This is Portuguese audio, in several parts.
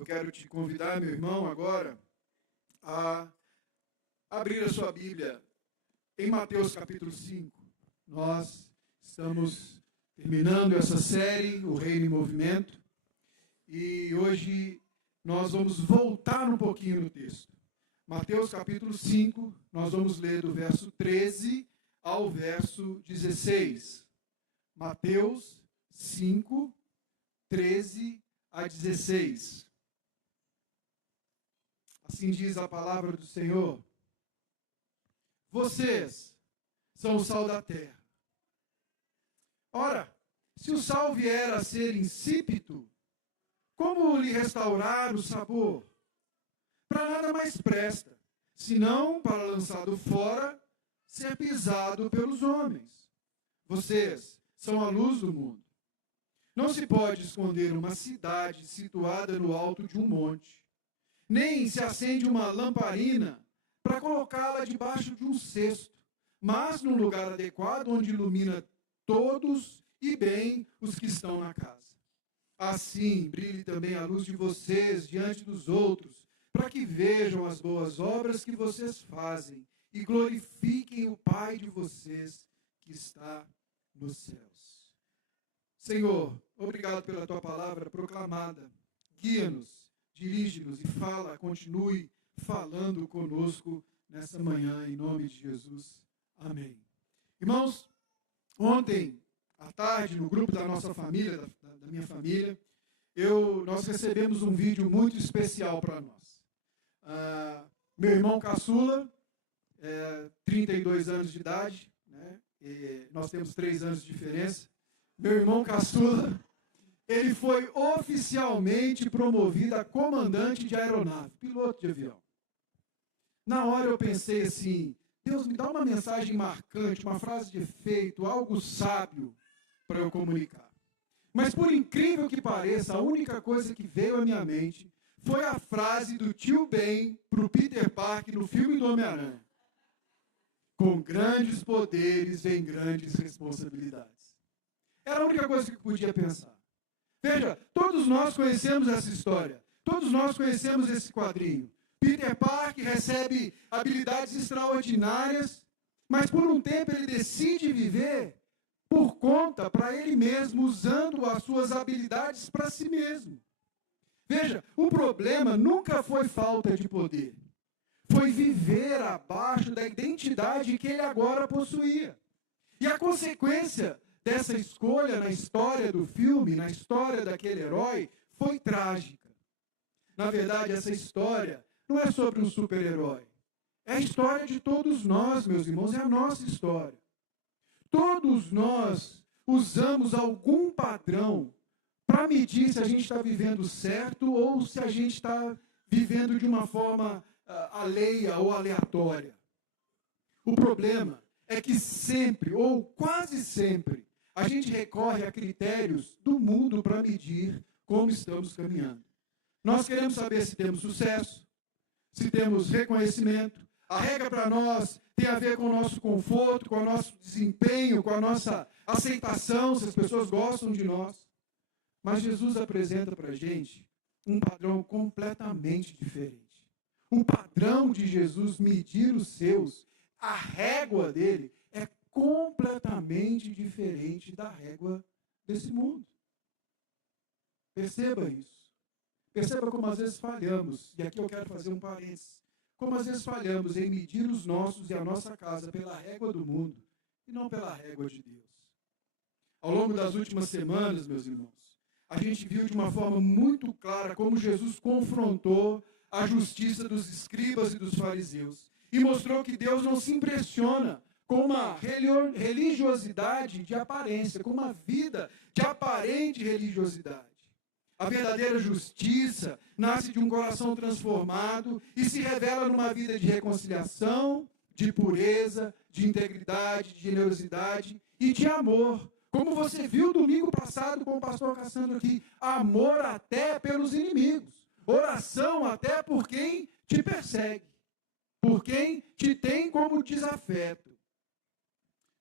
Eu quero te convidar, meu irmão, agora a abrir a sua Bíblia em Mateus capítulo 5. Nós estamos terminando essa série, O Reino em Movimento, e hoje nós vamos voltar um pouquinho no texto. Mateus capítulo 5, nós vamos ler do verso 13 ao verso 16. Mateus 5, 13 a 16. Assim diz a palavra do Senhor: vocês são o sal da terra. Ora, se o sal vier a ser insípido, como lhe restaurar o sabor? Para nada mais presta, senão para, lançado fora, ser pisado pelos homens. Vocês são a luz do mundo. Não se pode esconder uma cidade situada no alto de um monte, nem se acende uma lamparina para colocá-la debaixo de um cesto, mas num lugar adequado onde ilumina todos e bem os que estão na casa. Assim brilhe também a luz de vocês diante dos outros, para que vejam as boas obras que vocês fazem e glorifiquem o Pai de vocês que está nos céus. Senhor, obrigado pela tua palavra proclamada. Guia-nos, dirige-nos e continue falando conosco nessa manhã, em nome de Jesus. Amém. Irmãos, ontem à tarde, no grupo da nossa família, da minha família, nós recebemos um vídeo muito especial para nós. Meu irmão caçula, 32 anos de idade, né? E nós temos 3 anos de diferença. Meu irmão caçula, ele foi oficialmente promovido a comandante de aeronave, piloto de avião. Na hora eu pensei assim: Deus, me dá uma mensagem marcante, uma frase de efeito, algo sábio para eu comunicar. Mas por incrível que pareça, a única coisa que veio à minha mente foi a frase do tio Ben para o Peter Parker no filme do Homem-Aranha: com grandes poderes vem grandes responsabilidades. Era a única coisa que eu podia pensar. Veja, todos nós conhecemos essa história, todos nós conhecemos esse quadrinho. Peter Parker recebe habilidades extraordinárias, mas por um tempo ele decide viver por conta, para ele mesmo, usando as suas habilidades para si mesmo. Veja, o problema nunca foi falta de poder, foi viver abaixo da identidade que ele agora possuía. E a consequência dessa escolha na história do filme, na história daquele herói, foi trágica. Na verdade, essa história não é sobre um super-herói. É a história de todos nós, meus irmãos, é a nossa história. Todos nós usamos algum padrão para medir se a gente está vivendo certo ou se a gente está vivendo de uma forma alheia ou aleatória. O problema é que sempre, ou quase sempre, a gente recorre a critérios do mundo para medir como estamos caminhando. Nós queremos saber se temos sucesso, se temos reconhecimento. A regra para nós tem a ver com o nosso conforto, com o nosso desempenho, com a nossa aceitação, se as pessoas gostam de nós. Mas Jesus apresenta para a gente um padrão completamente diferente. O padrão de Jesus medir os seus, a régua dele, é completamente diferente da régua desse mundo. Perceba isso. Perceba como às vezes falhamos, e aqui eu quero fazer um parênteses, como às vezes falhamos em medir os nossos e a nossa casa pela régua do mundo e não pela régua de Deus. Ao longo das últimas semanas, meus irmãos, a gente viu de uma forma muito clara como Jesus confrontou a justiça dos escribas e dos fariseus e mostrou que Deus não se impressiona com uma religiosidade de aparência, com uma vida de aparente religiosidade. A verdadeira justiça nasce de um coração transformado e se revela numa vida de reconciliação, de pureza, de integridade, de generosidade e de amor. Como você viu domingo passado com o pastor Cassandro aqui, amor até pelos inimigos, oração até por quem te persegue, por quem te tem como desafeto.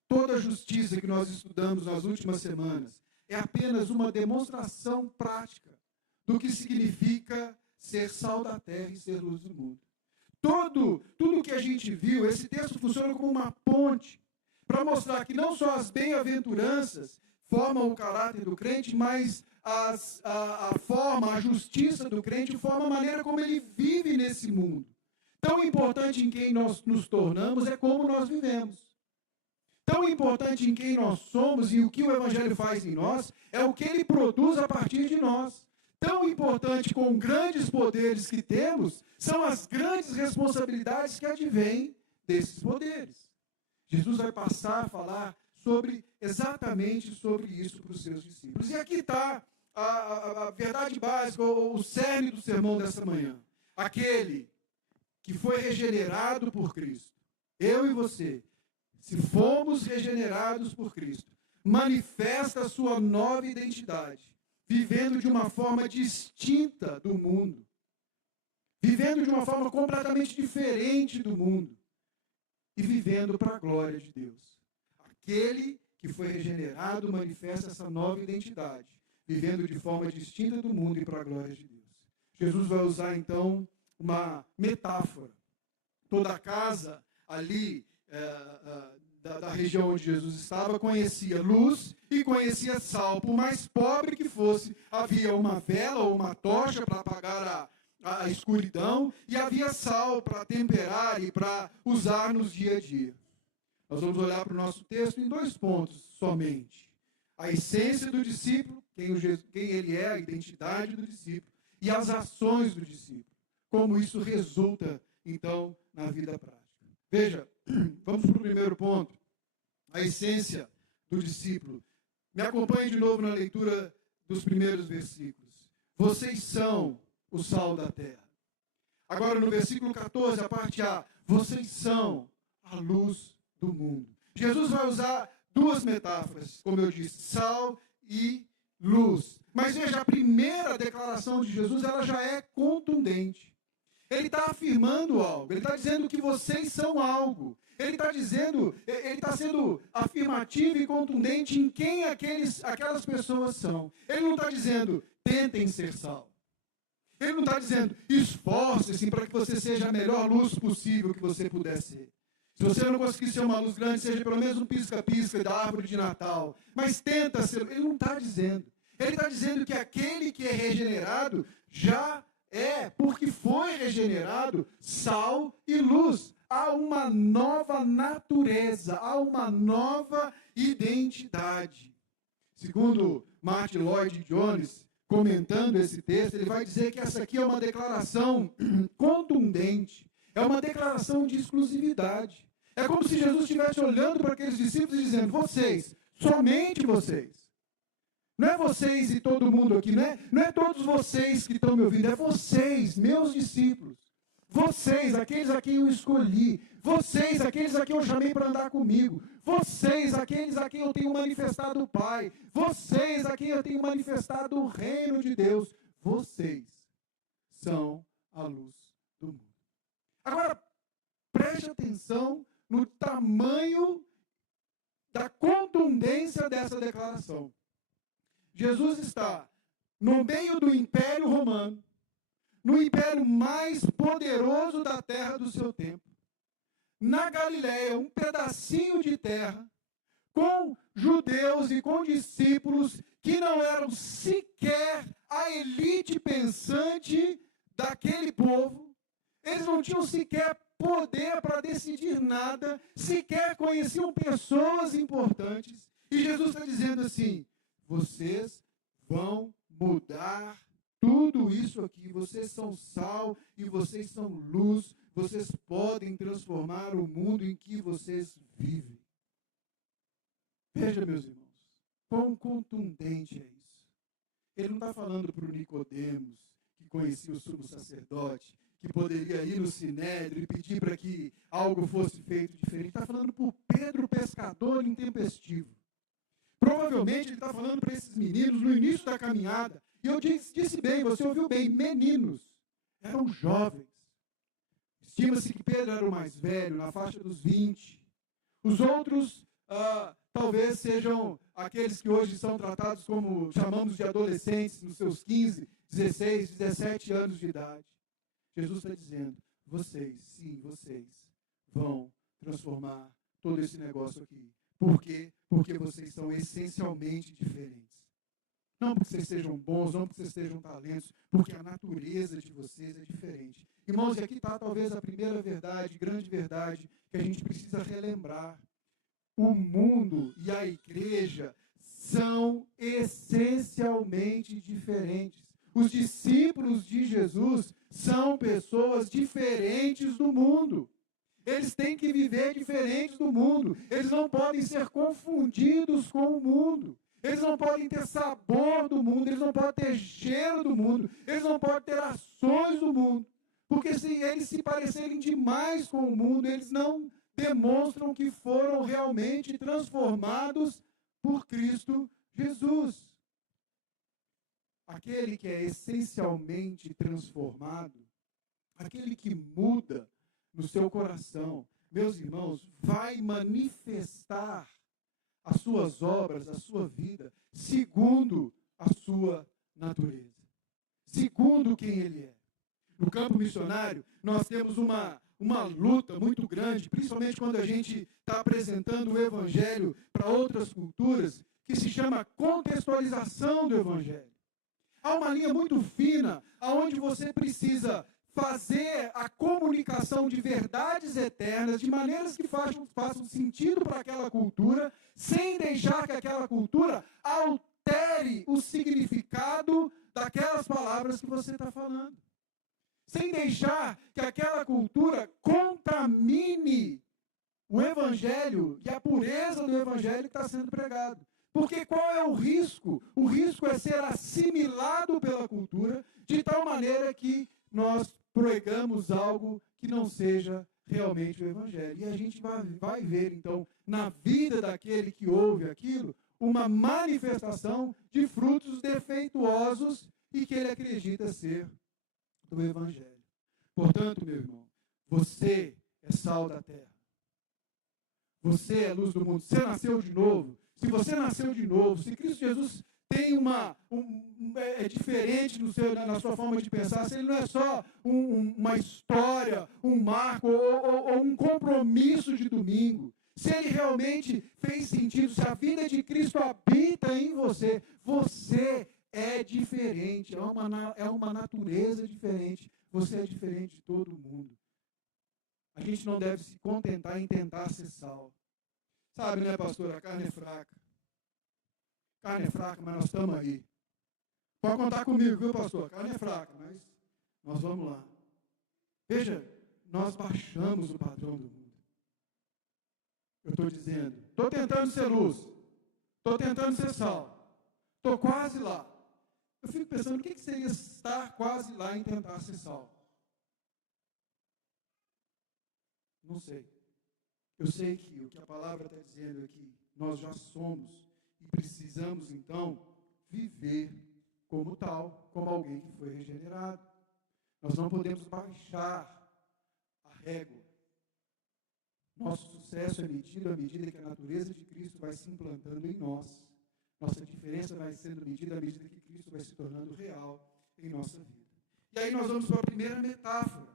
Toda a justiça que nós estudamos nas últimas semanas é apenas uma demonstração prática do que significa ser sal da terra e ser luz do mundo. Tudo que a gente viu, esse texto funciona como uma ponte para mostrar que não só as bem-aventuranças formam o caráter do crente, mas a justiça do crente forma a maneira como ele vive nesse mundo. Tão importante em quem nós nos tornamos é como nós vivemos. Tão importante em quem nós somos e o que o Evangelho faz em nós é o que ele produz a partir de nós. Tão importante com grandes poderes que temos são as grandes responsabilidades que advêm desses poderes. Jesus vai passar a falar exatamente sobre isso para os seus discípulos. E aqui está a verdade básica, o cerne do sermão dessa manhã. Aquele que foi regenerado por Cristo, eu e você, se fomos regenerados por Cristo, manifesta a sua nova identidade, vivendo de uma forma distinta do mundo, vivendo de uma forma completamente diferente do mundo e vivendo para a glória de Deus. Aquele que foi regenerado manifesta essa nova identidade, vivendo de forma distinta do mundo e para a glória de Deus. Jesus vai usar, então, uma metáfora. Toda a casa ali da região onde Jesus estava conhecia luz e conhecia sal. Por mais pobre que fosse, havia uma vela ou uma tocha para apagar a escuridão e havia sal para temperar e para usar nos dia a dia. Nós vamos olhar para o nosso texto em 2 pontos somente. A essência do discípulo, quem ele é, a identidade do discípulo, e as ações do discípulo. Como isso resulta, então, na vida prática. Veja, vamos para o primeiro ponto. A essência do discípulo. Me acompanhe de novo na leitura dos primeiros versículos. Vocês são o sal da terra. Agora, no versículo 14, a parte A. Vocês são a luz do mundo. Jesus vai usar 2 metáforas, como eu disse, sal e luz. Mas veja, a primeira declaração de Jesus, ela já é contundente. Ele está afirmando algo, ele está dizendo que vocês são algo. Ele está sendo afirmativo e contundente em quem aquelas pessoas são. Ele não está dizendo, tentem ser sal. Ele não está dizendo, esforce-se para que você seja a melhor luz possível que você puder ser. Se você não conseguir ser uma luz grande, seja pelo menos um pisca-pisca da árvore de Natal. Mas tenta ser. Ele não está dizendo. Ele está dizendo que aquele que é regenerado já é, porque foi regenerado, sal e luz. Há uma nova natureza, há uma nova identidade. Segundo Martin Lloyd Jones, comentando esse texto, ele vai dizer que essa aqui é uma declaração contundente, é uma declaração de exclusividade. É como se Jesus estivesse olhando para aqueles discípulos e dizendo, vocês, somente vocês. Não é vocês e todo mundo aqui, não é todos vocês que estão me ouvindo, é vocês, meus discípulos. Vocês, aqueles a quem eu escolhi. Vocês, aqueles a quem eu chamei para andar comigo. Vocês, aqueles a quem eu tenho manifestado o Pai. Vocês, a quem eu tenho manifestado o reino de Deus. Vocês são a luz do mundo. Agora, preste atenção no tamanho da contundência dessa declaração. Jesus está no meio do Império Romano, no império mais poderoso da terra do seu tempo, na Galileia, um pedacinho de terra, com judeus e com discípulos que não eram sequer a elite pensante daquele povo. Eles não tinham sequer poder para decidir nada, sequer conheciam pessoas importantes. E Jesus está dizendo assim, vocês vão mudar tudo isso aqui, vocês são sal e vocês são luz, vocês podem transformar o mundo em que vocês vivem. Veja, meus irmãos, quão contundente é isso. Ele não está falando para o Nicodemos, que conhecia o sumo sacerdote, que poderia ir no Sinédrio e pedir para que algo fosse feito diferente. Está falando para o Pedro, pescador intempestivo. Provavelmente ele está falando para esses meninos no início da caminhada. E eu disse bem, você ouviu bem, meninos, eram jovens. Estima-se que Pedro era o mais velho, na faixa dos 20. Os outros talvez sejam aqueles que hoje são tratados como, chamamos de adolescentes, nos seus 15, 16, 17 anos de idade. Jesus está dizendo, vocês, sim, vocês, vão transformar todo esse negócio aqui. Por quê? Porque vocês são essencialmente diferentes. Não porque vocês sejam bons, não porque vocês sejam talentos, porque a natureza de vocês é diferente. Irmãos, e aqui está talvez a primeira verdade, grande verdade, que a gente precisa relembrar. O mundo e a igreja são essencialmente diferentes. Os discípulos de Jesus são pessoas diferentes do mundo. Eles têm que viver diferentes do mundo. Eles não podem ser confundidos com o mundo. Eles não podem ter sabor do mundo, eles não podem ter cheiro do mundo, eles não podem ter ações do mundo. Porque se eles se parecerem demais com o mundo, eles não demonstram que foram realmente transformados por Cristo Jesus. Aquele que é essencialmente transformado, aquele que muda no seu coração, meus irmãos, vai manifestar as suas obras, a sua vida, segundo a sua natureza, segundo quem ele é. No campo missionário, nós temos uma luta muito grande, principalmente quando a gente está apresentando o Evangelho para outras culturas, que se chama contextualização do Evangelho. Há uma linha muito fina, onde você precisa fazer a comunicação de verdades eternas, de maneiras que façam sentido para aquela cultura, sem deixar que aquela cultura altere o significado daquelas palavras que você está falando. Sem deixar que aquela cultura contamine o Evangelho e a pureza do Evangelho que está sendo pregado. Porque qual é o risco? O risco é ser assimilado pela cultura, de tal maneira que nós pregamos algo que não seja realmente o Evangelho. E a gente vai ver, então, na vida daquele que ouve aquilo, uma manifestação de frutos defeituosos e que ele acredita ser do Evangelho. Portanto, meu irmão, você é sal da terra. Você é luz do mundo. Você nasceu de novo. Se você nasceu de novo, se Cristo Jesus tem é diferente na sua forma de pensar, se ele não é só uma história, um marco ou um compromisso de domingo, se ele realmente fez sentido, se a vida de Cristo habita em você, você é diferente, é uma natureza diferente, você é diferente de todo mundo. A gente não deve se contentar em tentar ser sal. Sabe, né, pastor, a carne é fraca. Carne é fraca, mas nós estamos aí. Pode contar comigo, viu, pastor? A carne é fraca, mas nós vamos lá. Veja, nós baixamos o padrão do mundo. Eu estou dizendo, estou tentando ser luz, estou tentando ser sal, estou quase lá. Eu fico pensando, o que seria estar quase lá em tentar ser sal? Não sei. Eu sei que o que a palavra está dizendo é que nós já somos e precisamos, então, viver como tal, como alguém que foi regenerado. Nós não podemos baixar a régua. Nosso sucesso é medido à medida que a natureza de Cristo vai se implantando em nós. Nossa diferença vai sendo medida à medida que Cristo vai se tornando real em nossa vida. E aí nós vamos para a primeira metáfora.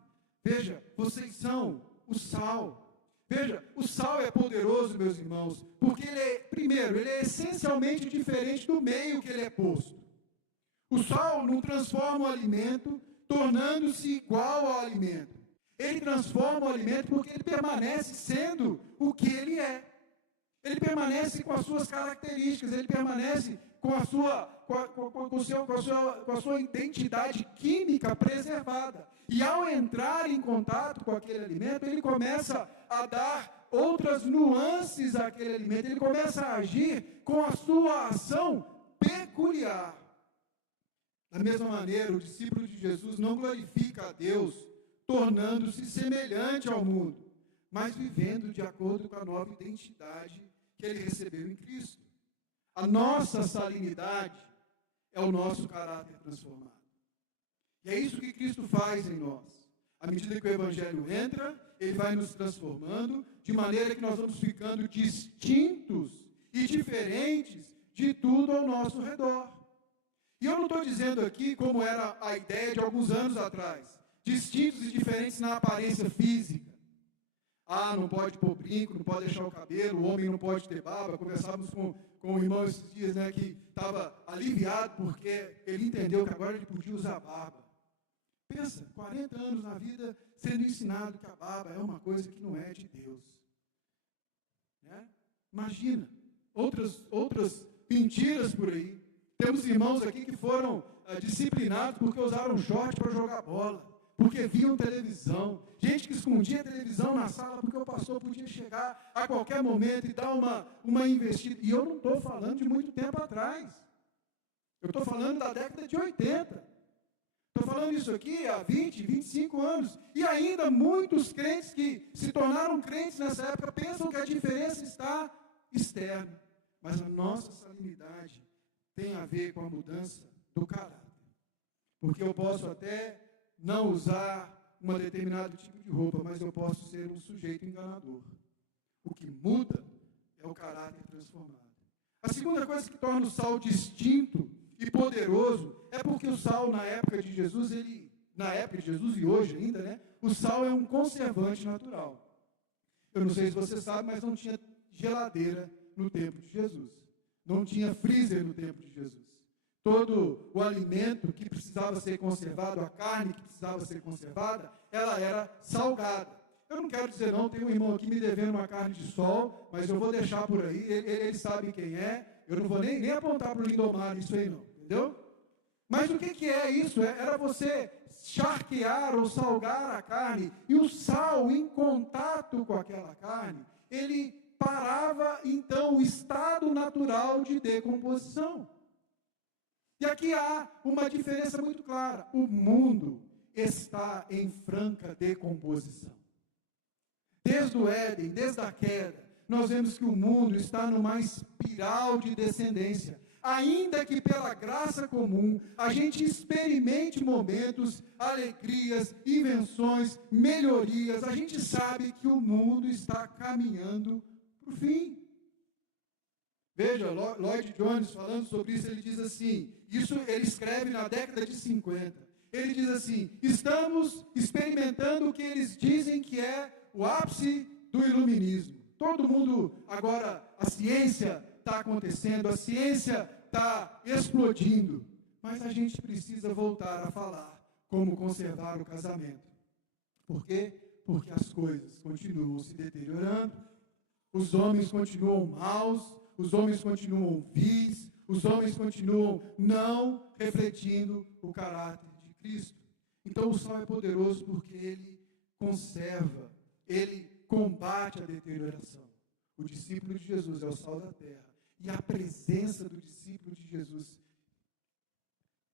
Veja, vocês são o sal. Veja, o sal é poderoso, meus irmãos, porque primeiro, ele é essencialmente diferente do meio que ele é posto. O sal não transforma o alimento, tornando-se igual ao alimento. Ele transforma o alimento porque ele permanece sendo o que ele é. Ele permanece com as suas características, ele permanece com a sua identidade química preservada. E ao entrar em contato com aquele alimento, ele começa a dar outras nuances àquele alimento, ele começa a agir com a sua ação peculiar. Da mesma maneira, o discípulo de Jesus não glorifica a Deus, tornando-se semelhante ao mundo, mas vivendo de acordo com a nova identidade que ele recebeu em Cristo. A nossa salinidade é o nosso caráter transformado. E é isso que Cristo faz em nós. À medida que o Evangelho entra, ele vai nos transformando, de maneira que nós vamos ficando distintos e diferentes de tudo ao nosso redor. E eu não estou dizendo aqui como era a ideia de alguns anos atrás, distintos e diferentes na aparência física. Ah, não pode pôr brinco, não pode deixar o cabelo, o homem não pode ter barba. Conversávamos com o irmão esses dias, né, que estava aliviado porque ele entendeu que agora ele podia usar barba. Pensa, 40 anos na vida sendo ensinado que a barba é uma coisa que não é de Deus. Né? Imagina, outras mentiras por aí. Temos irmãos aqui que foram disciplinados porque usaram short para jogar bola, porque viam televisão. Gente que escondia a televisão na sala porque o pastor podia chegar a qualquer momento e dar uma investida. E eu não estou falando de muito tempo atrás. Eu estou falando da década de 80. Estou falando isso aqui há 20, 25 anos. E ainda muitos crentes que se tornaram crentes nessa época pensam que a diferença está externa. Mas a nossa salinidade tem a ver com a mudança do caráter. Porque eu posso até não usar um determinado tipo de roupa, mas eu posso ser um sujeito enganador. O que muda é o caráter transformado. A segunda coisa que torna o sal distinto e poderoso é porque o sal, na época de Jesus, na época de Jesus e hoje ainda, né, o sal é um conservante natural. Eu não sei se você sabe, mas não tinha geladeira no tempo de Jesus. Não tinha freezer no tempo de Jesus. Todo o alimento que precisava ser conservado, a carne que precisava ser conservada, ela era salgada. Eu não quero dizer não, tem um irmão aqui me devendo uma carne de sol, mas eu vou deixar por aí, ele sabe quem é, eu não vou nem apontar para o Lindomar isso aí não, entendeu? Mas o que é isso? Era você charquear ou salgar a carne, e o sal em contato com aquela carne, ele parava então o estado natural de decomposição. E aqui há uma diferença muito clara. O mundo está em franca decomposição. Desde o Éden, desde a queda, nós vemos que o mundo está numa espiral de descendência. Ainda que pela graça comum, a gente experimente momentos, alegrias, invenções, melhorias, a gente sabe que o mundo está caminhando para o fim. Veja, Lloyd Jones falando sobre isso, ele diz assim, isso ele escreve na década de 50, ele diz assim, estamos experimentando o que eles dizem que é o ápice do iluminismo. Todo mundo, agora, a ciência está acontecendo, a ciência está explodindo, mas a gente precisa voltar a falar como conservar o casamento. Por quê? Porque as coisas continuam se deteriorando, os homens continuam maus, os homens continuam vis, os homens continuam não refletindo o caráter de Cristo. Então o sal é poderoso porque ele conserva, ele combate a deterioração. O discípulo de Jesus é o sal da terra. E a presença do discípulo de Jesus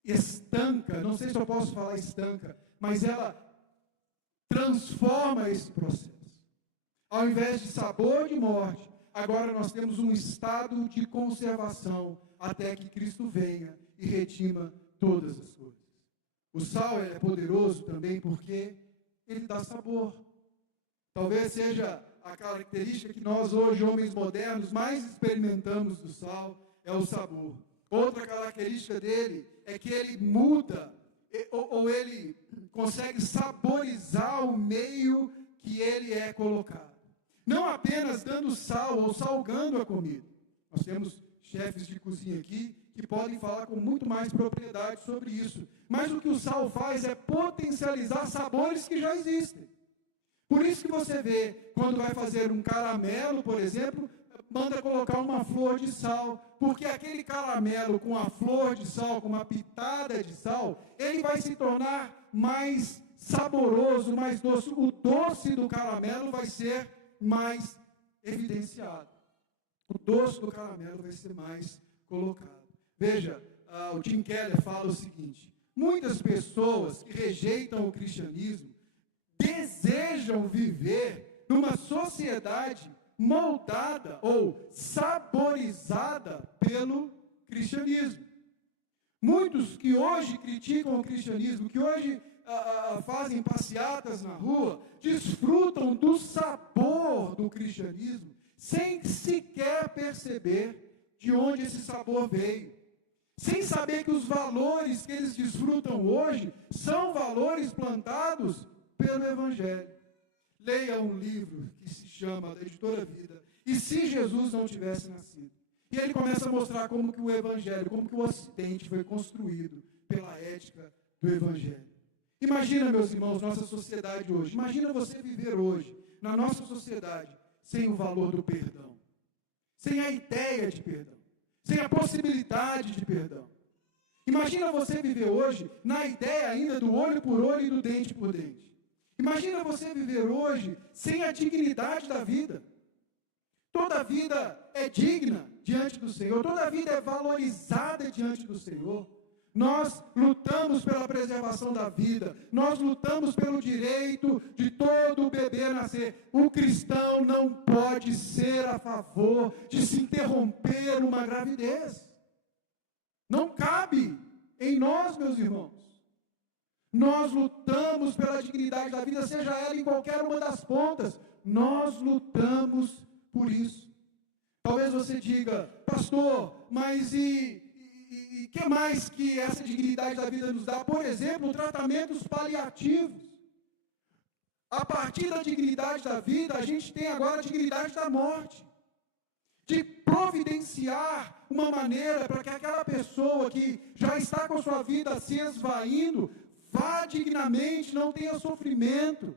estanca, não sei se eu posso falar estanca, mas ela transforma esse processo. Ao invés de sabor de morte, agora nós temos um estado de conservação até que Cristo venha e redima todas as coisas. O sal é poderoso também porque ele dá sabor. Talvez seja a característica que nós hoje, homens modernos, mais experimentamos do sal, é o sabor. Outra característica dele é que ele muda, ou ele consegue saborizar o meio que ele é colocado. Não apenas dando sal ou salgando a comida. Nós temos chefes de cozinha aqui que podem falar com muito mais propriedade sobre isso. Mas o que o sal faz é potencializar sabores que já existem. Por isso que você vê, quando vai fazer um caramelo, por exemplo, manda colocar uma flor de sal, porque aquele caramelo com a flor de sal, com uma pitada de sal, ele vai se tornar mais saboroso, mais doce. O doce do caramelo vai ser mais evidenciado. O doce do caramelo vai ser mais colocado. Veja, o Tim Keller fala o seguinte, muitas pessoas que rejeitam o cristianismo desejam viver numa sociedade moldada ou saborizada pelo cristianismo. Muitos que hoje criticam o cristianismo, que hoje fazem passeatas na rua, desfrutam do sabor do cristianismo, sem sequer perceber de onde esse sabor veio, sem saber que os valores que eles desfrutam hoje são valores plantados pelo Evangelho. Leia um livro que se chama, da Editora Vida, E se Jesus não tivesse nascido? E ele começa a mostrar como que o Evangelho, como que o Ocidente foi construído pela ética do Evangelho. Imagina, meus irmãos, nossa sociedade hoje. Imagina você viver hoje, na nossa sociedade, sem o valor do perdão, sem a ideia de perdão, sem a possibilidade de perdão. Imagina você viver hoje na ideia ainda do olho por olho e do dente por dente. Imagina você viver hoje sem a dignidade da vida. Toda vida é digna diante do Senhor, toda vida é valorizada diante do Senhor. Nós lutamos pela preservação da vida, nós lutamos pelo direito de todo bebê nascer. O cristão não pode ser a favor de se interromper uma gravidez. Não cabe em nós, meus irmãos. Nós lutamos pela dignidade da vida, seja ela em qualquer uma das pontas. Nós lutamos por isso. Talvez você diga, pastor, mas e que mais que essa dignidade da vida nos dá? Por exemplo, tratamentos paliativos. A partir da dignidade da vida, a gente tem agora a dignidade da morte. De providenciar uma maneira para que aquela pessoa que já está com a sua vida se esvaindo, vá dignamente, não tenha sofrimento.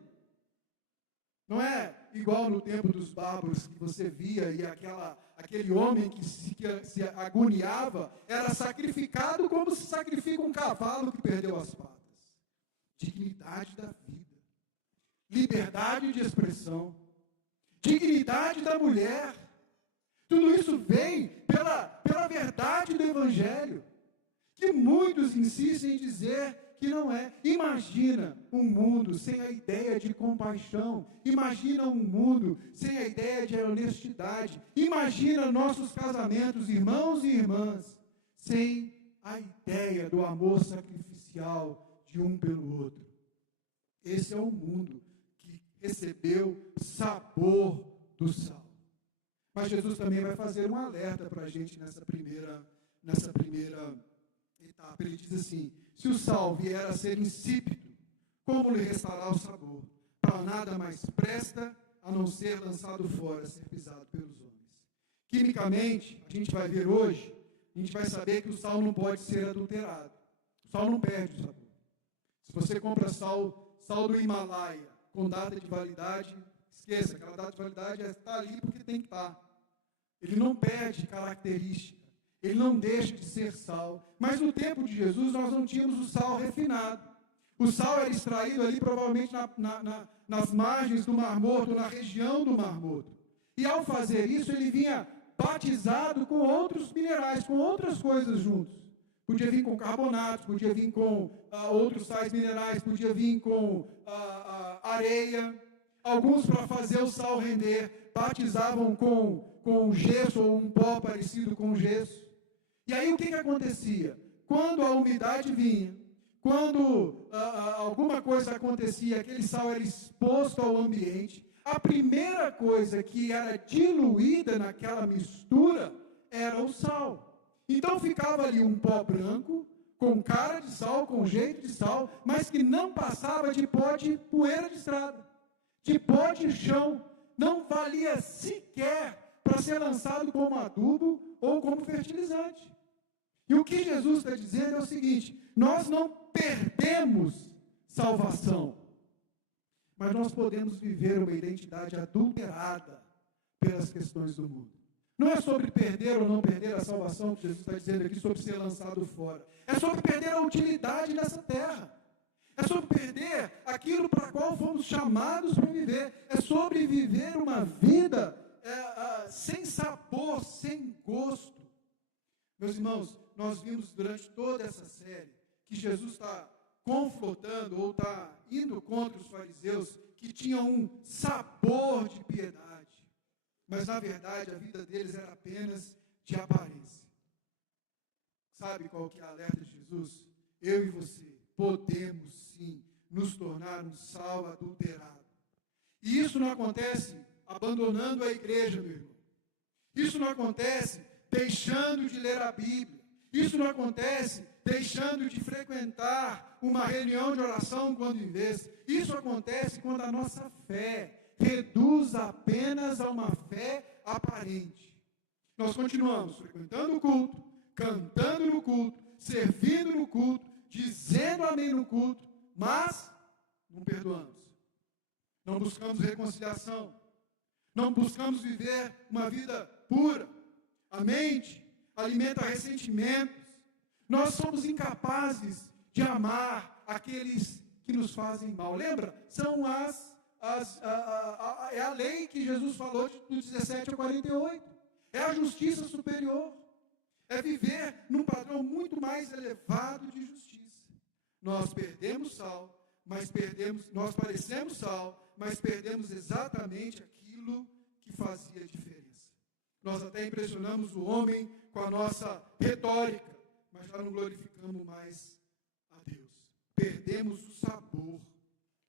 Não é igual no tempo dos bárbaros que você via e aquele homem que se agoniava era sacrificado como se sacrifica um cavalo que perdeu as patas. Dignidade da vida, liberdade de expressão, dignidade da mulher. Tudo isso vem pela verdade do Evangelho, que muitos insistem em dizer que não é. Imagina um mundo sem a ideia de compaixão. Imagina um mundo sem a ideia de honestidade. Imagina nossos casamentos, irmãos e irmãs, sem a ideia do amor sacrificial de um pelo outro. Esse é o mundo que recebeu sabor do sal. Mas Jesus também vai fazer um alerta para a gente nessa primeira etapa. Ele diz assim: se o sal vier a ser insípido, como lhe restará o sabor? Para nada mais presta, a não ser lançado fora, ser pisado pelos homens. Quimicamente, a gente vai ver hoje, a gente vai saber que o sal não pode ser adulterado. O sal não perde o sabor. Se você compra sal do Himalaia, com data de validade, esqueça, aquela data de validade está ali porque tem que estar. Ele não perde característica. Ele não deixa de ser sal. Mas no tempo de Jesus, nós não tínhamos o sal refinado. O sal era extraído ali, provavelmente, nas margens do Mar Morto, na região do Mar Morto. E ao fazer isso, ele vinha batizado com outros minerais, com outras coisas juntos. Podia vir com carbonatos, podia vir com outros sais minerais, podia vir com areia. Alguns, para fazer o sal render, batizavam com gesso ou um pó parecido com gesso. E aí o que acontecia? Quando a umidade vinha, quando alguma coisa acontecia, aquele sal era exposto ao ambiente, a primeira coisa que era diluída naquela mistura era o sal. Então ficava ali um pó branco, com cara de sal, com jeito de sal, mas que não passava de pó de poeira de estrada, de pó de chão, não valia sequer para ser lançado como adubo ou como fertilizante. E o que Jesus está dizendo é o seguinte: nós não perdemos salvação, mas nós podemos viver uma identidade adulterada pelas questões do mundo. Não é sobre perder ou não perder a salvação que Jesus está dizendo aqui, sobre ser lançado fora. É sobre perder a utilidade nessa terra. É sobre perder aquilo para qual fomos chamados para viver. É sobre viver uma vida sem sabor, sem gosto. Meus irmãos, nós vimos durante toda essa série que Jesus está confrontando ou está indo contra os fariseus que tinham um sabor de piedade, mas na verdade a vida deles era apenas de aparência. Sabe qual que é a alerta de Jesus? Eu e você podemos sim nos tornar um sal adulterado. E isso não acontece abandonando a igreja, meu irmão. Isso não acontece deixando de ler a Bíblia. Isso não acontece deixando de frequentar uma reunião de oração quando em vez. Isso acontece quando a nossa fé reduz apenas a uma fé aparente. Nós continuamos frequentando o culto, cantando no culto, servindo no culto, dizendo amém no culto, mas não perdoamos. Não buscamos reconciliação. Não buscamos viver uma vida pura. A mente alimenta ressentimentos. Nós somos incapazes de amar aqueles que nos fazem mal. Lembra? São é a lei que Jesus falou do 17 ao 48. É a justiça superior. É viver num padrão muito mais elevado de justiça. Nós perdemos sal, nós parecemos sal, mas perdemos exatamente aquilo que fazia diferença. Nós até impressionamos o homem com a nossa retórica, mas já não glorificamos mais a Deus. Perdemos o sabor,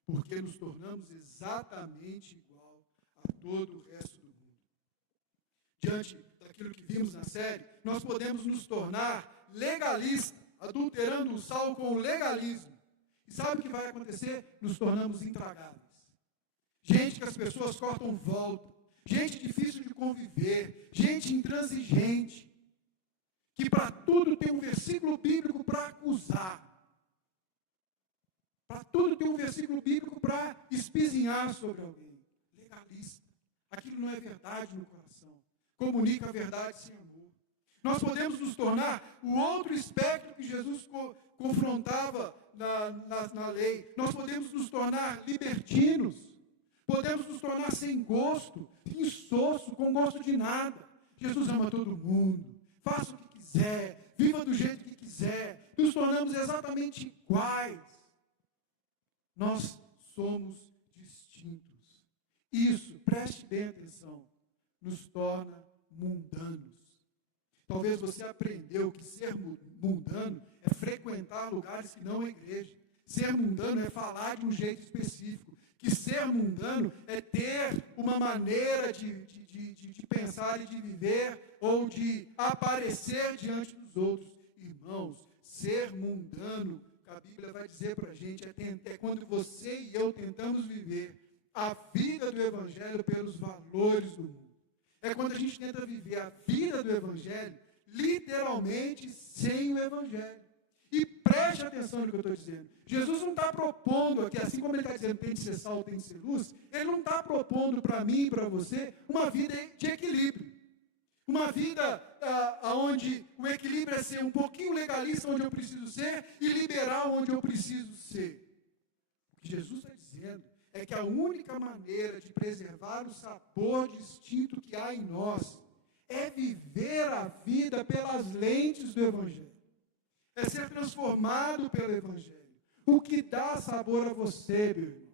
porque nos tornamos exatamente igual a todo o resto do mundo. Diante daquilo que vimos na série, nós podemos nos tornar legalistas, adulterando o sal com o legalismo. E sabe o que vai acontecer? Nos tornamos intragáveis. Gente que as pessoas cortam volta, gente difícil de conviver, gente intransigente, que para tudo tem um versículo bíblico para acusar. Para tudo tem um versículo bíblico para espizinhar sobre alguém. Legalista. Aquilo não é verdade no coração. Comunica a verdade sem amor. Nós podemos nos tornar o outro espectro que Jesus confrontava na lei. Nós podemos nos tornar libertinos. Podemos nos tornar sem gosto, insosso, com gosto de nada. Jesus ama todo mundo. Faça o que quiser. Viva do jeito que quiser. Nos tornamos exatamente iguais. Nós somos distintos. Isso, preste bem atenção, nos torna mundanos. Talvez você aprendeu que ser mundano é frequentar lugares que não é igreja. Ser mundano é falar de um jeito específico. Que ser mundano é ter uma maneira de pensar e de viver ou de aparecer diante dos outros. Irmãos, ser mundano, a Bíblia vai dizer para a gente, é quando você e eu tentamos viver a vida do Evangelho pelos valores do mundo. É quando a gente tenta viver a vida do Evangelho, literalmente, sem o Evangelho. E preste atenção no que eu estou dizendo. Jesus não está propondo aqui, assim como ele está dizendo, tem de ser sal, tem de ser luz, ele não está propondo para mim e para você uma vida de equilíbrio. Uma vida onde o equilíbrio é ser um pouquinho legalista onde eu preciso ser e liberal onde eu preciso ser. O que Jesus está dizendo é que a única maneira de preservar o sabor distinto que há em nós é viver a vida pelas lentes do Evangelho. É ser transformado pelo Evangelho. O que dá sabor a você, meu irmão,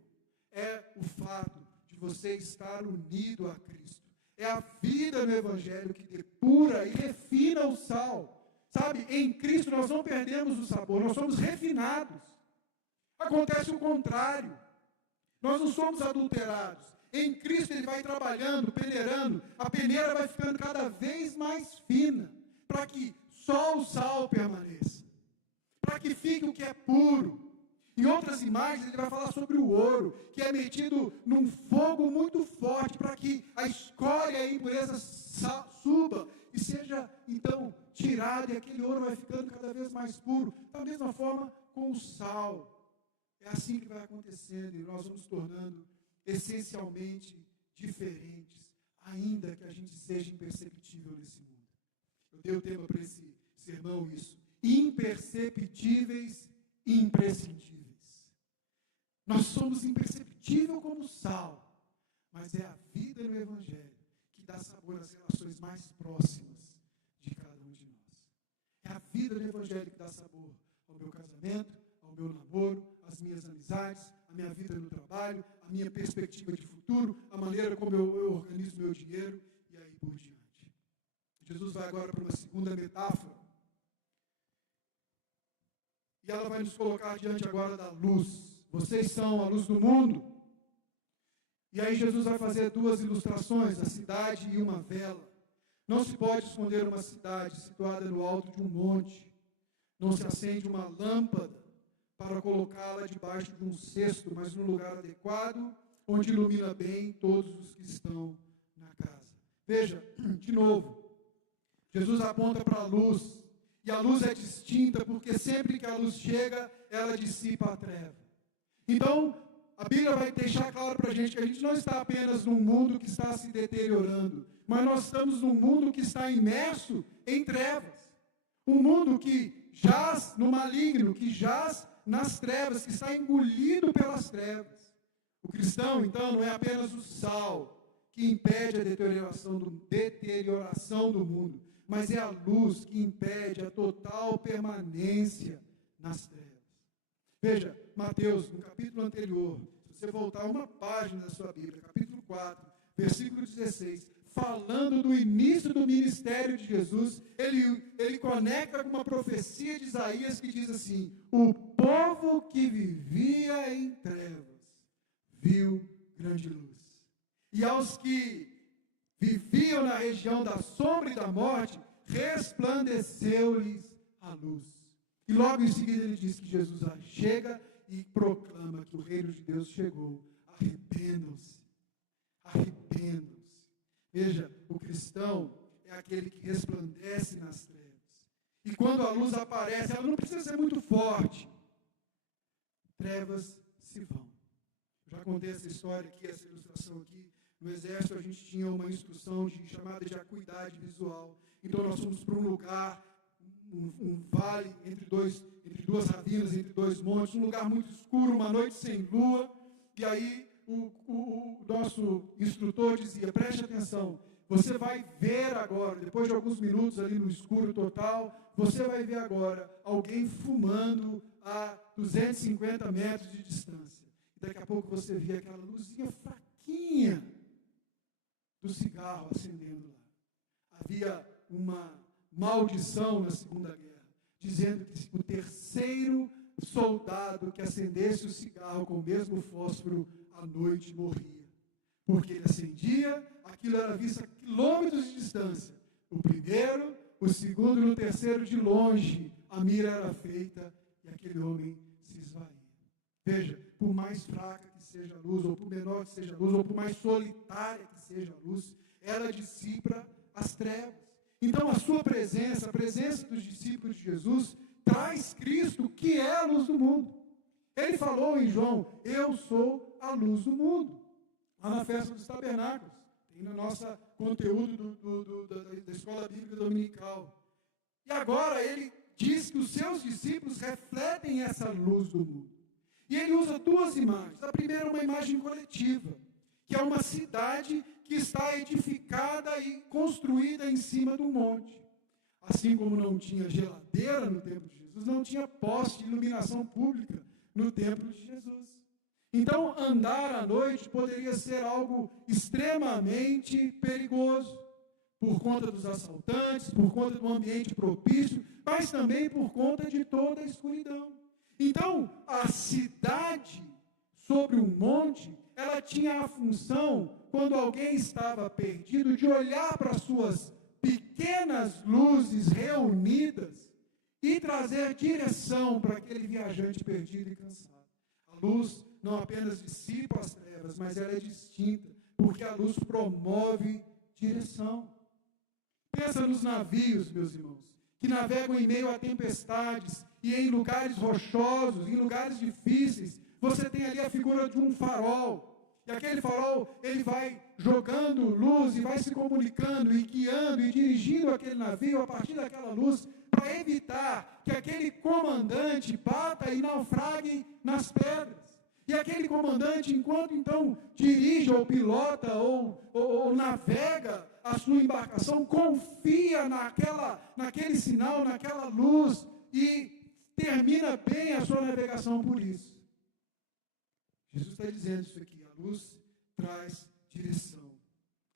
é o fato de você estar unido a Cristo. É a vida no Evangelho que depura e refina o sal. Sabe, em Cristo nós não perdemos o sabor, nós somos refinados. Acontece o contrário. Nós não somos adulterados. Em Cristo ele vai trabalhando, peneirando, a peneira vai ficando cada vez mais fina, para que só o sal permaneça. Para que fique o que é puro. Em outras imagens, ele vai falar sobre o ouro, que é metido num fogo muito forte, para que a escória e a impureza suba e seja, então, tirada, e aquele ouro vai ficando cada vez mais puro. Da mesma forma com o sal. É assim que vai acontecendo, e nós vamos tornando essencialmente diferentes, ainda que a gente seja imperceptível nesse mundo. Eu dei o tema para esse sermão isso. Imperceptíveis e imprescindíveis. Nós somos imperceptíveis como sal, mas é a vida no Evangelho que dá sabor às relações mais próximas de cada um de nós. É a vida no Evangelho que dá sabor ao meu casamento, ao meu namoro, às minhas amizades, à minha vida no trabalho, à minha perspectiva de futuro, a maneira como eu organizo meu dinheiro e aí por diante. Jesus vai agora para uma segunda metáfora. E ela vai nos colocar diante agora da luz. Vocês são a luz do mundo. E aí Jesus vai fazer duas ilustrações, a cidade e uma vela. Não se pode esconder uma cidade situada no alto de um monte. Não se acende uma lâmpada para colocá-la debaixo de um cesto, mas no lugar adequado, onde ilumina bem todos os que estão na casa. Veja, de novo, Jesus aponta para a luz, e a luz é distinta, porque sempre que a luz chega, ela dissipa a treva. Então, a Bíblia vai deixar claro para a gente que a gente não está apenas num mundo que está se deteriorando, mas nós estamos num mundo que está imerso em trevas. Um mundo que jaz no maligno, que jaz nas trevas, que está engolido pelas trevas. O cristão, então, não é apenas o sal que impede a deterioração do mundo, mas é a luz que impede a total permanência nas trevas. Veja, Mateus, no capítulo anterior, se você voltar uma página da sua Bíblia, capítulo 4, versículo 16, falando do início do ministério de Jesus, ele conecta com uma profecia de Isaías que diz assim: o povo que vivia em trevas viu grande luz. E aos que viviam na região da sombra e da morte, resplandeceu-lhes a luz. E logo em seguida ele diz que Jesus chega e proclama que o reino de Deus chegou. Arrependam-se. Arrependam-se. Veja, o cristão é aquele que resplandece nas trevas. E quando a luz aparece, ela não precisa ser muito forte. Trevas se vão. Eu já contei essa história aqui, essa ilustração aqui. No exército a gente tinha uma instrução chamada de acuidade visual. Então nós fomos para um lugar, um vale entre duas ravinas, entre dois montes, um lugar muito escuro, uma noite sem lua. E aí o nosso instrutor dizia: preste atenção, você vai ver agora, depois de alguns minutos ali no escuro total, você vai ver agora alguém fumando a 250 metros de distância. E daqui a pouco você vê aquela luzinha fraquinha do cigarro acendendo lá. Havia uma maldição na Segunda Guerra, dizendo que o terceiro soldado que acendesse o cigarro com o mesmo fósforo à noite morria. Porque ele acendia, aquilo era visto a quilômetros de distância. O primeiro, o segundo e o terceiro de longe, a mira era feita e aquele homem se esvaía. Veja, por mais fraca que seja a luz, ou por menor que seja a luz, ou por mais solitária que seja a luz, ela dissipa as trevas. Então a sua presença, a presença dos discípulos de Jesus, traz Cristo, que é a luz do mundo. Ele falou em João: eu sou a luz do mundo. Lá na festa dos tabernáculos, tem no nosso conteúdo da escola bíblica dominical. E agora ele diz que os seus discípulos refletem essa luz do mundo. E ele usa duas imagens. A primeira é uma imagem coletiva, que é uma cidade que está edificada e construída em cima de um monte. Assim como não tinha geladeira no tempo de Jesus, não tinha poste de iluminação pública no templo de Jesus. Então, andar à noite poderia ser algo extremamente perigoso, por conta dos assaltantes, por conta do ambiente propício, mas também por conta de toda a escuridão. Então, a cidade sobre um monte, ela tinha a função, quando alguém estava perdido, de olhar para as suas pequenas luzes reunidas e trazer direção para aquele viajante perdido e cansado. A luz não apenas dissipa as trevas, mas ela é distinta, porque a luz promove direção. Pensa nos navios, meus irmãos, que navegam em meio a tempestades e em lugares rochosos, em lugares difíceis. Você tem ali a figura de um farol. E aquele farol, ele vai jogando luz e vai se comunicando e guiando e dirigindo aquele navio a partir daquela luz para evitar que aquele comandante bata e naufrague nas pedras. E aquele comandante, enquanto então dirige ou pilota ou navega a sua embarcação, confia naquele sinal, naquela luz e termina bem a sua navegação por isso. Jesus está dizendo isso aqui: a luz traz direção.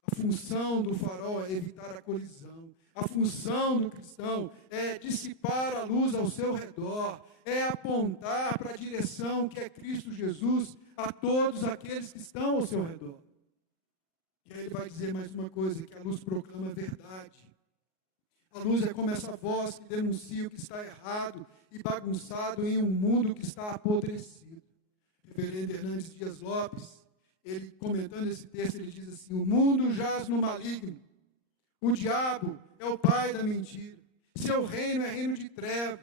A função do farol é evitar a colisão. A função do cristão é dissipar a luz ao seu redor, é apontar para a direção que é Cristo Jesus a todos aqueles que estão ao seu redor. E aí ele vai dizer mais uma coisa, que a luz proclama a verdade. A luz é como essa voz que denuncia o que está errado e bagunçado em um mundo que está apodrecido. Reverendo Hernandes Dias Lopes, ele comentando esse texto, ele diz assim: o mundo jaz no maligno, o diabo é o pai da mentira, seu reino é reino de trevas,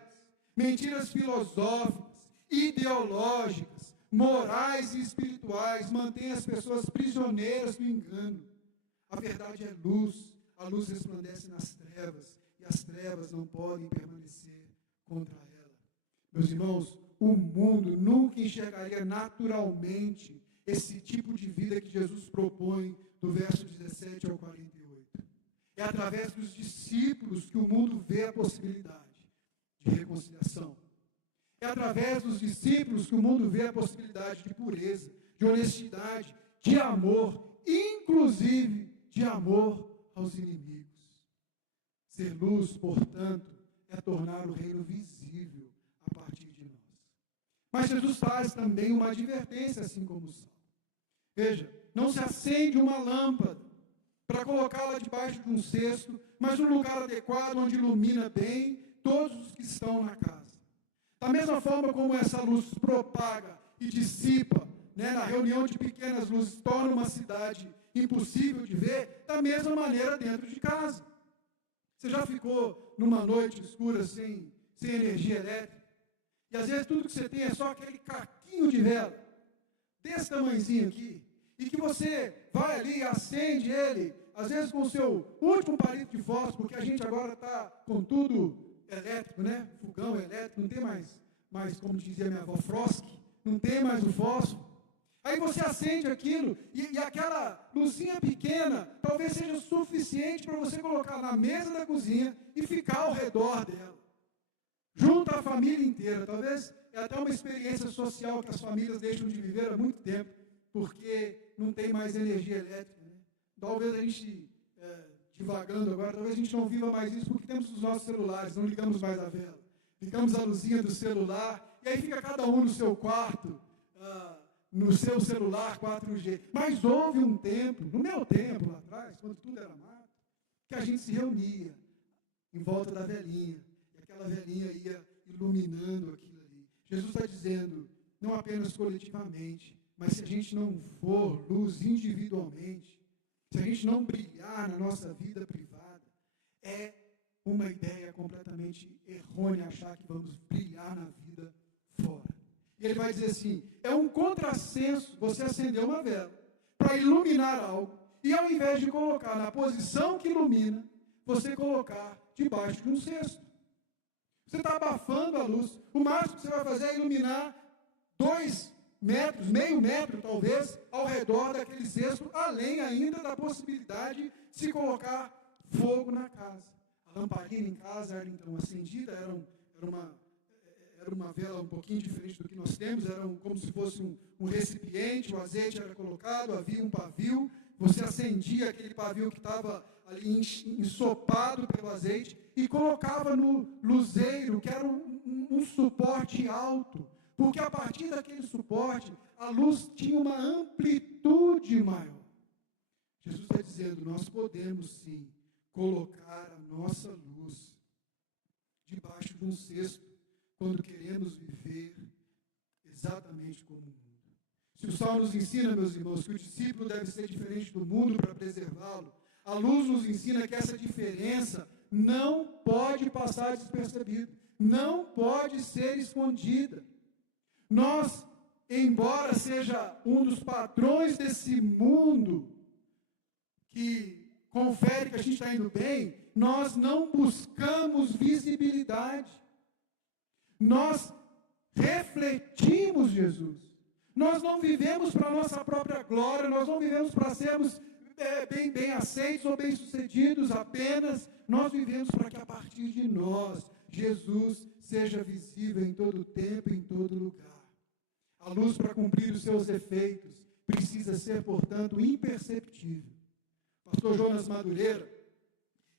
mentiras filosóficas, ideológicas, morais e espirituais mantêm as pessoas prisioneiras do engano. A verdade é luz, a luz resplandece nas trevas, e as trevas não podem permanecer contra ela. Meus irmãos, o mundo nunca enxergaria naturalmente esse tipo de vida que Jesus propõe do verso 17 ao 48. É através dos discípulos que o mundo vê a possibilidade de reconciliação. É através dos discípulos que o mundo vê a possibilidade de pureza, de honestidade, de amor, inclusive de amor aos inimigos. Ser luz, portanto, é tornar o reino visível a partir de nós. Mas Jesus faz também uma advertência, assim como o Sal. Veja, não se acende uma lâmpada para colocá-la debaixo de um cesto, mas um lugar adequado onde ilumina bem todos os que estão na casa. Da mesma forma como essa luz propaga e dissipa, na reunião de pequenas luzes, torna uma cidade impossível de ver, da mesma maneira dentro de casa. Você já ficou numa noite escura sem energia elétrica? E às vezes tudo que você tem é só aquele caquinho de vela, desse tamanhozinho aqui, e que você vai ali e acende ele, às vezes com o seu último palito de fósforo, porque a gente agora está com tudo elétrico, fogão elétrico, não tem mais, como dizia minha avó, frosque, não tem mais o fósforo. Aí você acende aquilo, e aquela luzinha pequena talvez seja suficiente para você colocar na mesa da cozinha e ficar ao redor dela, junto à família inteira. Talvez é até uma experiência social que as famílias deixam de viver há muito tempo, porque não tem mais energia elétrica. Talvez a gente, divagando agora, talvez a gente não viva mais isso porque temos os nossos celulares, não ligamos mais a vela. Ligamos a luzinha do celular, e aí fica cada um no seu quarto, no seu celular 4G. Mas houve um tempo, no meu tempo lá atrás, quando tudo era mato, que a gente se reunia em volta da velinha, e aquela velinha ia iluminando aquilo ali. Jesus está dizendo, não apenas coletivamente, mas se a gente não for luz individualmente, se a gente não brilhar na nossa vida privada, é uma ideia completamente errônea achar que vamos brilhar na vida fora. E ele vai dizer assim, é um contrassenso você acender uma vela para iluminar algo, e ao invés de colocar na posição que ilumina, você colocar debaixo de um cesto. Você está abafando a luz. O máximo que você vai fazer é iluminar 2 metros, meio metro talvez, ao redor daquele cesto, além ainda da possibilidade de se colocar fogo na casa. A lamparina em casa era então acendida, era uma vela um pouquinho diferente do que nós temos, era como se fosse um recipiente, o azeite era colocado, havia um pavio, você acendia aquele pavio que estava ali ensopado pelo azeite e colocava no luzeiro, que era um suporte alto, porque a partir daquele suporte, a luz tinha uma amplitude maior. Jesus está dizendo, nós podemos sim colocar a nossa luz debaixo de um cesto, quando queremos viver exatamente como o mundo. Se o Salmo nos ensina, meus irmãos, que o discípulo deve ser diferente do mundo para preservá-lo, a luz nos ensina que essa diferença não pode passar despercebida, não pode ser escondida. Nós, embora seja um dos patrões desse mundo que confere que a gente está indo bem, nós não buscamos visibilidade. Nós refletimos Jesus. Nós não vivemos para a nossa própria glória, nós não vivemos para sermos bem aceitos ou bem-sucedidos apenas. Nós vivemos para que a partir de nós, Jesus seja visível em todo tempo e em todo lugar. A luz, para cumprir os seus efeitos, precisa ser, portanto, imperceptível. Pastor Jonas Madureira,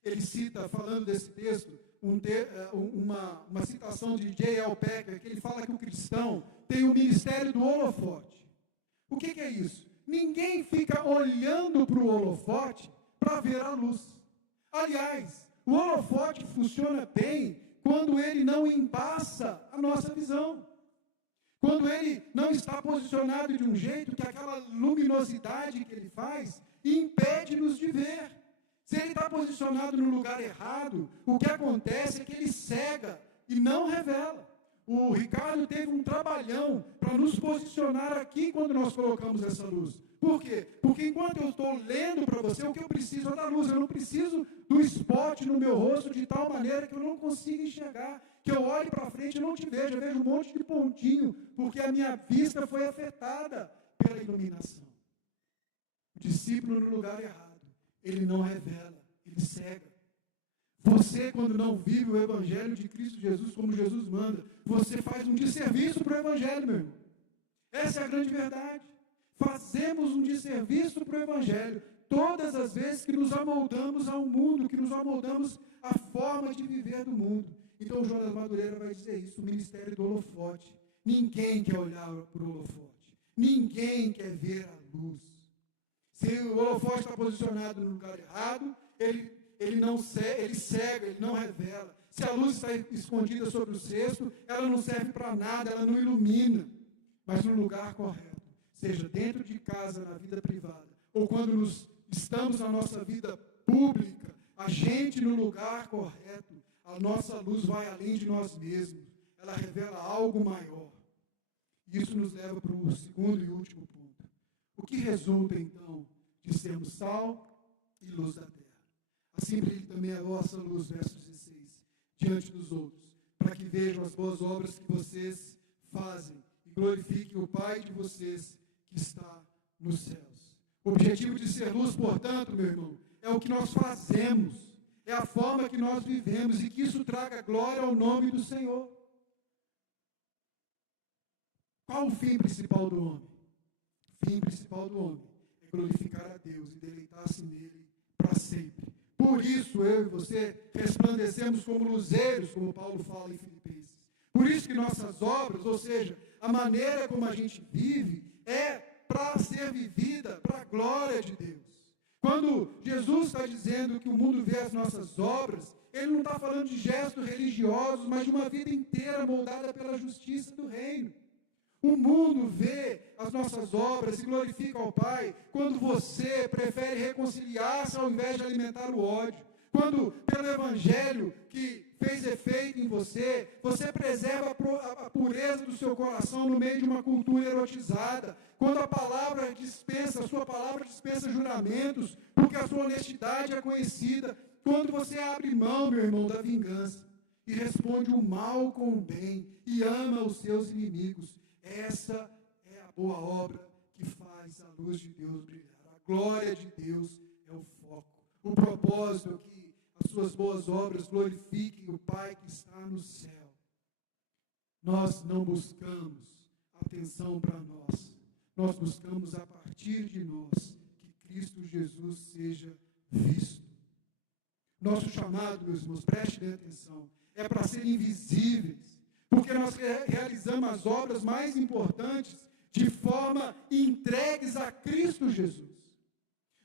ele cita, falando desse texto, uma citação de J.L. Packer, que ele fala que o cristão tem o ministério do holofote. O que é isso? Ninguém fica olhando para o holofote para ver a luz. Aliás, O holofote funciona bem quando ele não embaça a nossa visão. Quando ele não está posicionado de um jeito que aquela luminosidade que ele faz impede-nos de ver. Se ele está posicionado no lugar errado, o que acontece é que ele cega e não revela. O Ricardo teve um trabalhão para nos posicionar aqui quando nós colocamos essa luz. Por quê? Porque enquanto eu estou lendo para você, o que eu preciso é da luz. Eu não preciso do spot no meu rosto de tal maneira que eu não consiga enxergar. Que eu olhe para frente e não te vejo. Eu vejo um monte de pontinho, porque a minha vista foi afetada pela iluminação. O discípulo no lugar errado, ele não revela, ele cega. Você, quando não vive o Evangelho de Cristo Jesus como Jesus manda, você faz um desserviço para o Evangelho, meu irmão. Essa é a grande verdade. Fazemos um desserviço para o Evangelho todas as vezes que nos amoldamos ao mundo, que nos amoldamos à forma de viver do mundo. Então, Jonas Madureira vai dizer isso, o ministério do holofote. Ninguém quer olhar para o holofote. Ninguém quer ver a luz. Se o holofote está posicionado no lugar errado, ele cega, ele não revela. Se a luz está escondida sobre o cesto, ela não serve para nada, ela não ilumina. Mas no lugar correto, seja dentro de casa, na vida privada, ou quando estamos na nossa vida pública, a gente no lugar correto, a nossa luz vai além de nós mesmos. Ela revela algo maior. Isso nos leva para o segundo e último ponto. O que resulta, então, de sermos sal e luz da terra? Assim brilhe também a vossa luz, verso 16, diante dos outros, para que vejam as boas obras que vocês fazem e glorifiquem o Pai de vocês que está nos céus. O objetivo de ser luz, portanto, meu irmão, é o que nós fazemos, é a forma que nós vivemos e que isso traga glória ao nome do Senhor. Qual o fim principal do homem? O fim principal do homem é glorificar a Deus e deleitar-se nele para sempre. Por isso, eu e você resplandecemos como luzeiros, como Paulo fala em Filipenses. Por isso que nossas obras, ou seja, a maneira como a gente vive, é para ser vivida para a glória de Deus. Quando Jesus está dizendo que o mundo vê as nossas obras, ele não está falando de gestos religiosos, mas de uma vida inteira moldada pela justiça do reino. O mundo vê as nossas obras e glorifica ao Pai quando você prefere reconciliar-se ao invés de alimentar o ódio. Quando, pelo Evangelho que fez efeito em você, você preserva a pureza do seu coração no meio de uma cultura erotizada. Quando a sua palavra dispensa juramentos, porque a sua honestidade é conhecida. Quando você abre mão, meu irmão, da vingança e responde o mal com o bem e ama os seus inimigos. Essa é a boa obra que faz a luz de Deus brilhar. A glória de Deus é o foco. O propósito é que as suas boas obras glorifiquem o Pai que está no céu. Nós não buscamos atenção para nós. Nós buscamos a partir de nós que Cristo Jesus seja visto. Nosso chamado, meus irmãos, prestem atenção, é para ser invisíveis. Porque nós realizamos as obras mais importantes de forma entregues a Cristo Jesus.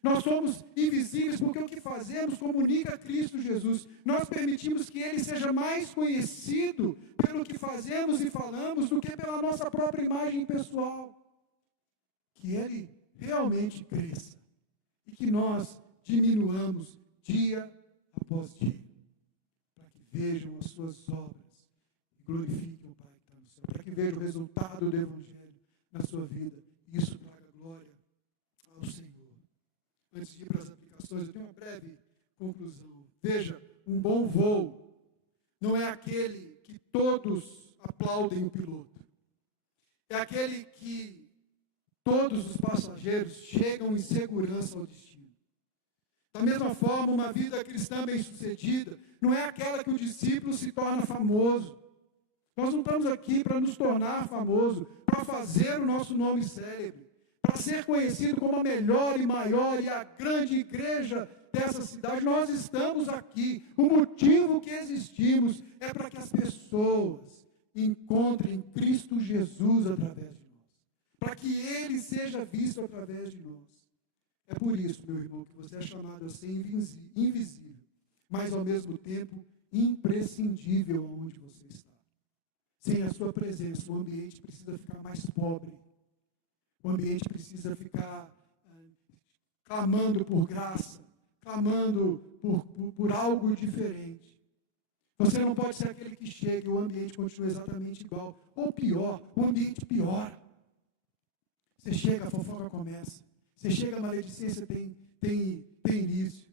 Nós somos invisíveis porque o que fazemos comunica Cristo Jesus. Nós permitimos que Ele seja mais conhecido pelo que fazemos e falamos do que pela nossa própria imagem pessoal. Que Ele realmente cresça e que nós diminuamos dia após dia, para que vejam as suas obras. Glorifique o Pai que está no céu, para que veja o resultado do Evangelho na sua vida. E isso traga glória ao Senhor. Antes de ir para as aplicações, eu tenho uma breve conclusão. Veja, um bom voo não é aquele que todos aplaudem o piloto. É aquele que todos os passageiros chegam em segurança ao destino. Da mesma forma, uma vida cristã bem-sucedida não é aquela que o discípulo se torna famoso. Nós não estamos aqui para nos tornar famoso, para fazer o nosso nome célebre, para ser conhecido como a melhor e maior e a grande igreja dessa cidade. Nós estamos aqui. O motivo que existimos é para que as pessoas encontrem Cristo Jesus através de nós, para que Ele seja visto através de nós. É por isso, meu irmão, que você é chamado a ser invisível, mas ao mesmo tempo imprescindível onde você está. Sem a sua presença, o ambiente precisa ficar mais pobre. O ambiente precisa ficar clamando por graça, clamando por algo diferente. Você não pode ser aquele que chega e o ambiente continua exatamente igual. Ou pior, o ambiente piora. Você chega, a fofoca começa. Você chega, a maledicência tem início.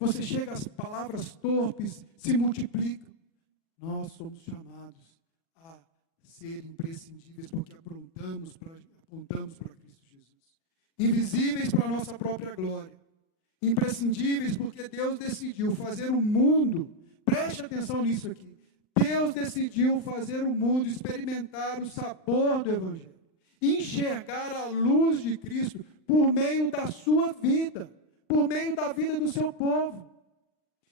Você chega, as palavras torpes se multiplicam. Nós somos chamados a ser imprescindíveis porque apontamos para Cristo Jesus. Invisíveis para a nossa própria glória. Imprescindíveis porque Deus decidiu fazer o mundo. Preste atenção nisso aqui. Deus decidiu fazer o mundo experimentar o sabor do Evangelho. Enxergar a luz de Cristo por meio da sua vida, por meio da vida do seu povo.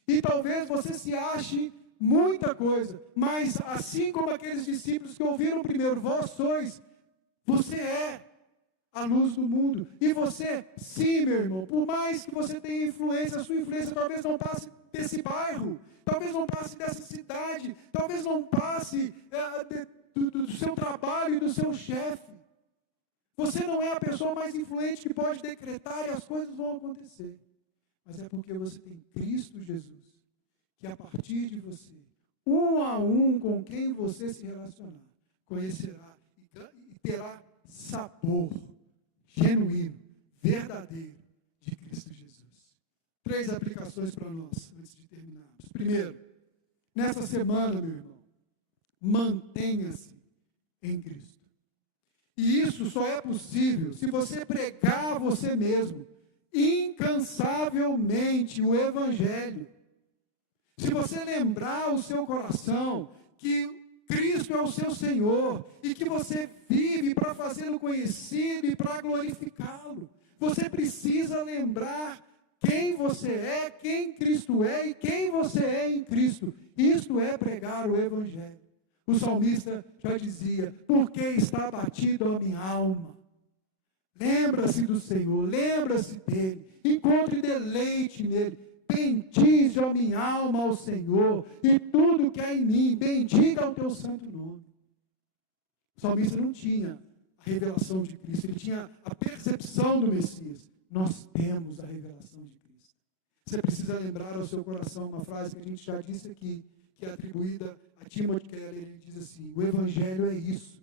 E talvez você se ache muita coisa, mas assim como aqueles discípulos que ouviram primeiro, você é a luz do mundo. E você, sim, meu irmão, por mais que você tenha influência, a sua influência talvez não passe desse bairro, talvez não passe dessa cidade, talvez não passe do seu trabalho e do seu chefe. Você não é a pessoa mais influente que pode decretar e as coisas vão acontecer. Mas é porque você tem Cristo Jesus, que a partir de você, um a um com quem você se relacionar, conhecerá e terá sabor genuíno, verdadeiro de Cristo Jesus. 3 aplicações para nós, antes de terminarmos. Primeiro, nessa semana, meu irmão, mantenha-se em Cristo. E isso só é possível se você pregar a você mesmo, incansavelmente, o Evangelho. Se você lembrar o seu coração que Cristo é o seu Senhor e que você vive para fazê-lo conhecido e para glorificá-lo. Você precisa lembrar quem você é, quem Cristo é e quem você é em Cristo. Isto é pregar o Evangelho. O salmista já dizia, porque está abatido a minha alma. Lembra-se do Senhor, lembra-se dele, encontre deleite nele. Bendize a minha alma ao Senhor, e tudo que há em mim, bendiga o teu santo nome. O salmista não tinha a revelação de Cristo, ele tinha a percepção do Messias. Nós temos a revelação de Cristo. Você precisa lembrar ao seu coração uma frase que a gente já disse aqui, que é atribuída a Timothy Keller. Ele diz assim, o Evangelho é isso.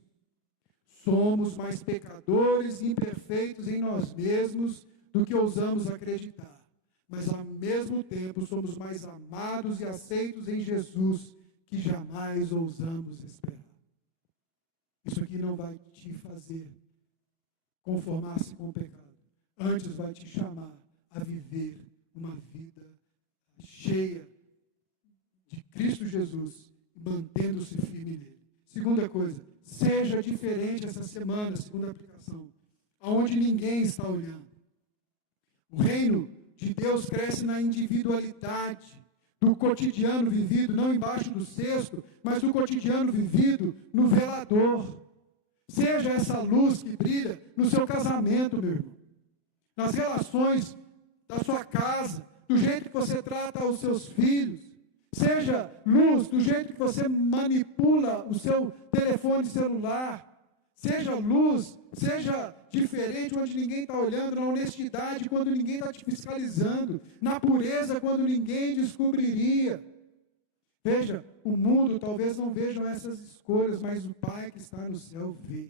Somos mais pecadores e imperfeitos em nós mesmos do que ousamos acreditar. Mas ao mesmo tempo somos mais amados e aceitos em Jesus que jamais ousamos esperar. Isso aqui não vai te fazer conformar-se com o pecado. Antes vai te chamar a viver uma vida cheia de Cristo Jesus, mantendo-se firme nele. Segunda coisa, seja diferente essa semana, segunda aplicação, aonde ninguém está olhando. O reino de Deus cresce na individualidade, do cotidiano vivido, não embaixo do cesto, mas do cotidiano vivido no velador. Seja essa luz que brilha no seu casamento, meu irmão, nas relações da sua casa, do jeito que você trata os seus filhos. Seja luz do jeito que você manipula o seu telefone celular. Seja luz, seja diferente onde ninguém está olhando, na honestidade quando ninguém está te fiscalizando, na pureza quando ninguém descobriria. Veja, o mundo talvez não veja essas escolhas, mas o Pai que está no céu vê.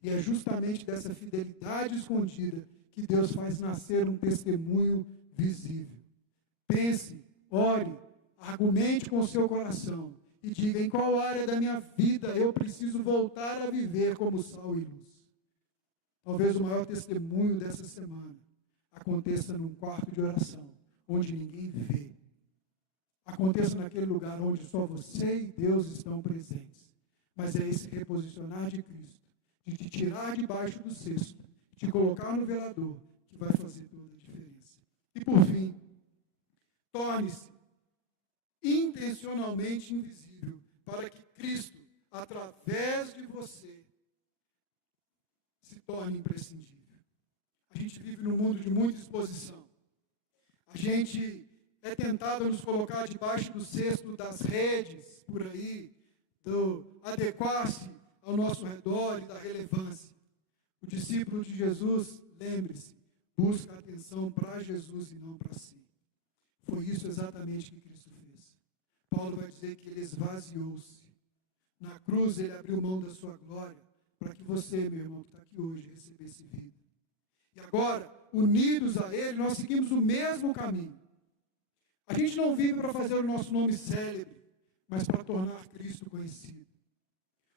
E é justamente dessa fidelidade escondida que Deus faz nascer um testemunho visível. Pense, ore, argumente com o seu coração e diga em qual área da minha vida eu preciso voltar a viver como sal e luz. Talvez o maior testemunho dessa semana aconteça num quarto de oração, onde ninguém vê. Aconteça naquele lugar onde só você e Deus estão presentes. Mas é esse reposicionar de Cristo, de te tirar debaixo do cesto, de colocar no velador, que vai fazer toda a diferença. E por fim, torne-se intencionalmente invisível, para que Cristo, através de você, se torne imprescindível. A gente vive num mundo de muita exposição. A gente é tentado a nos colocar debaixo do cesto das redes, por aí, do adequar-se ao nosso redor e da relevância. O discípulo de Jesus, lembre-se, busca atenção para Jesus e não para si. Foi isso exatamente que Cristo fez. Paulo vai dizer que ele esvaziou-se. Na cruz ele abriu mão da sua glória para que você, meu irmão, que está aqui hoje, recebesse vida. E agora, unidos a ele, nós seguimos o mesmo caminho. A gente não vive para fazer o nosso nome célebre, mas para tornar Cristo conhecido.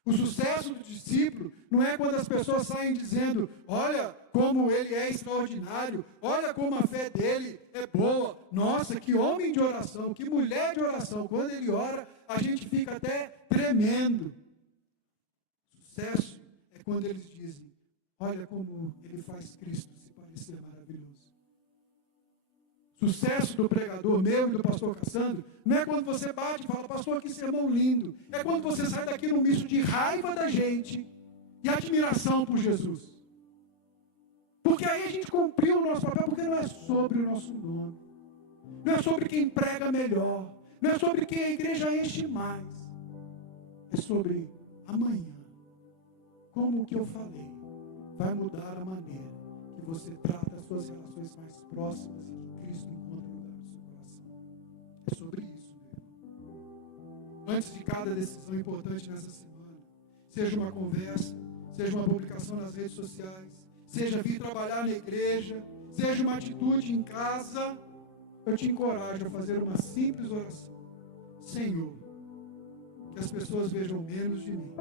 O sucesso do discípulo não é quando as pessoas saem dizendo, olha como ele é extraordinário, olha como a fé dele é boa, nossa, que homem de oração, que mulher de oração. Quando ele ora, a gente fica até tremendo. Sucesso é quando eles dizem, olha como ele faz Cristo se parecer maravilhoso. Sucesso do pregador meu e do pastor Cassandro não é quando você bate e fala, pastor, que sermão lindo. É quando você sai daqui num misto de raiva da gente e admiração por Jesus. Porque aí a gente cumpriu o nosso papel, porque não é sobre o nosso nome. Não é sobre quem prega melhor. Não é sobre quem a igreja enche mais. É sobre amanhã. Como o que eu falei vai mudar a maneira que você trata as suas relações mais próximas e que Cristo encontra lugar no seu coração. É sobre isso, meu irmão. Antes de cada decisão importante nessa semana, seja uma conversa, seja uma publicação nas redes sociais, seja vir trabalhar na igreja, seja uma atitude em casa, eu te encorajo a fazer uma simples oração. Senhor, que as pessoas vejam menos de mim